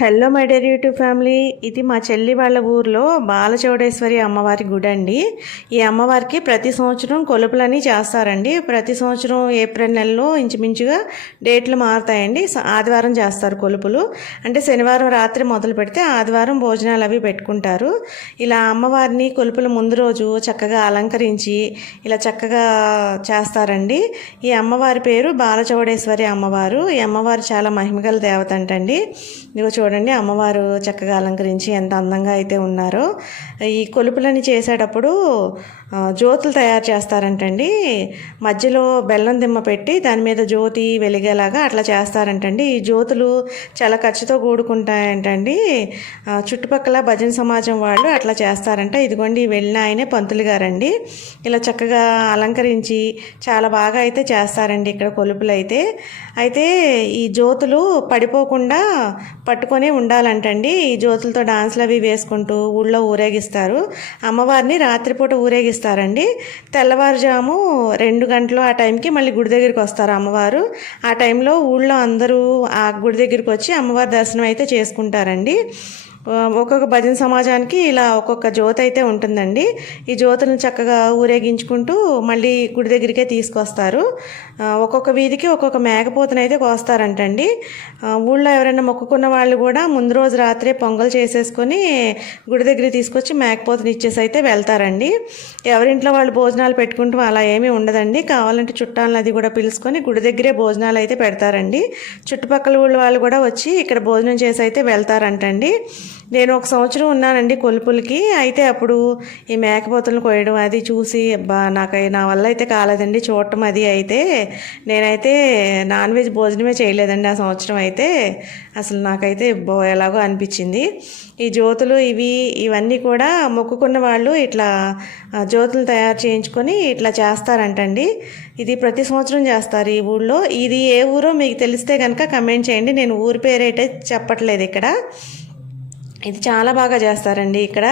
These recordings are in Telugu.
Hello my dear YouTube family. ఇది మా చెల్లి వాళ్ళ ఊర్లో బాలచౌడేశ్వరి అమ్మవారి గుడి అండి ఈ అమ్మవారికి ప్రతి సంవత్సరం కొలుపులని చేస్తారండి. ప్రతి సంవత్సరం ఏప్రిల్ నెలలో ఇంచుమించుగా డేట్లు మారుతాయండి. ఆదివారం చేస్తారు కొలుపులు. అంటే శనివారం రాత్రి మొదలు పెడితే ఆదివారం భోజనాలు అవి పెట్టుకుంటారు. ఇలా అమ్మవారిని కొలుపుల ముందు రోజు చక్కగా అలంకరించి ఇలా చక్కగా చేస్తారండి. ఈ అమ్మవారి పేరు బాలచౌడేశ్వరి అమ్మవారు. ఈ అమ్మవారు చాలా మహిమగల దేవత అంటండి. ఇదిగో చూడండి అమ్మవారు చక్కగా అలంకరించి ఎంత అందంగా అయితే ఉన్నారో. ఈ కొలుపులని చేసేటప్పుడు జ్యోతులు తయారు చేస్తారంటండి. మధ్యలో బెల్లం దిమ్మ పెట్టి దాని మీద జ్యోతి వెలిగేలాగా అట్లా చేస్తారంటండి. ఈ జ్యోతులు చాలా ఖర్చుతో కూడుకుంటాయంటండి. చుట్టుపక్కల భజన సమాజం వాళ్ళు అట్లా చేస్తారంట. ఇదిగోండి వెళ్ళిన ఆయనే పంతులు గారండి. ఇలా చక్కగా అలంకరించి చాలా బాగా అయితే చేస్తారండి ఇక్కడ కొలుపులు అయితే అయితే ఈ జ్యోతులు పడిపోకుండా పట్టుకొని ఉండాలంటండి. ఈ జ్యోతులతో డాన్స్లు అవి వేసుకుంటూ ఊళ్ళో ఊరేగిస్తారు. అమ్మవారిని రాత్రిపూట ఊరేగిస్తారండి. తెల్లవారుజాము రెండు గంటలు ఆ టైంకి మళ్ళీ గుడి దగ్గరికి వస్తారు అమ్మవారు. ఆ టైంలో ఊళ్ళో అందరూ ఆ గుడి దగ్గరికి వచ్చి అమ్మవారి దర్శనం అయితే చేసుకుంటారండి. ఒక్కొక్క భజన సమాజానికి ఇలా ఒక్కొక్క జ్యోతి అయితే ఉంటుందండి. ఈ జ్యోతులను చక్కగా ఊరేగించుకుంటూ మళ్ళీ గుడి దగ్గరికే తీసుకొస్తారు. ఒక్కొక్క వీధికి ఒక్కొక్క మేకపోతను అయితే కోస్తారంటండి ఊళ్ళో ఎవరైనా మొక్కుకున్న వాళ్ళు కూడా ముందు రోజు రాత్రే పొంగల్ చేసేసుకొని గుడి దగ్గరికి తీసుకొచ్చి మేకపోతను ఇచ్చేసి అయితే వెళ్తారండి. ఎవరింట్లో వాళ్ళు భోజనాలు పెట్టుకుంటూ అలా ఏమీ ఉండదండి. కావాలంటే చుట్టాలను అది కూడా పిలుచుకొని గుడి దగ్గరే భోజనాలు అయితే పెడతారండి. చుట్టుపక్కల ఊళ్ళో వాళ్ళు కూడా వచ్చి ఇక్కడ భోజనం చేసి అయితే వెళ్తారంటండి. నేను ఒక సంవత్సరం ఉన్నానండి కొలుపులకి. అయితే అప్పుడు ఈ మేకపోతులను కోయడం అది చూసి బా నాకు నా వల్ల అయితే కాలేదండి చూడటం అది అయితే. నేనైతే నాన్ వెజ్ భోజనమే చేయలేదండి ఆ సంవత్సరం అయితే. అసలు నాకైతే ఎలాగో అనిపించింది. ఈ జ్యోతులు ఇవి ఇవన్నీ కూడా మొక్కుకున్న వాళ్ళు ఇట్లా జ్యోతులు తయారు చేయించుకొని ఇట్లా చేస్తారంటండి. ఇది ప్రతి సంవత్సరం చేస్తారు ఈ ఊళ్ళో. ఇది ఏ ఊరో మీకు తెలిస్తే కనుక కమెంట్ చేయండి. నేను ఊరి పేరైతే చెప్పట్లేదు ఇక్కడ. ఇది చాలా బాగా చేస్తారండి ఇక్కడ.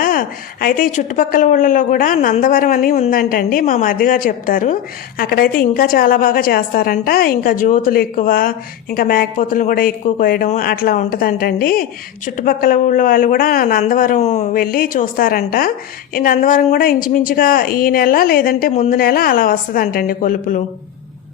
అయితే ఈ చుట్టుపక్కల ఊళ్ళలో కూడా నందవరం అని ఉందంటండి మా మరిది చెప్తారు. అక్కడైతే ఇంకా చాలా బాగా చేస్తారంట. ఇంకా జ్యోతులు ఎక్కువ ఇంకా మేకపోతులు కూడా ఎక్కువ కోయడం అట్లా ఉంటుందంటండి. చుట్టుపక్కల ఊళ్ళో వాళ్ళు కూడా నందవరం వెళ్ళి చూస్తారంట. ఈ నందవరం కూడా ఇంచుమించుగా ఈ నెల లేదంటే ముందు నెల అలా వస్తుందంటండి కొలుపులు.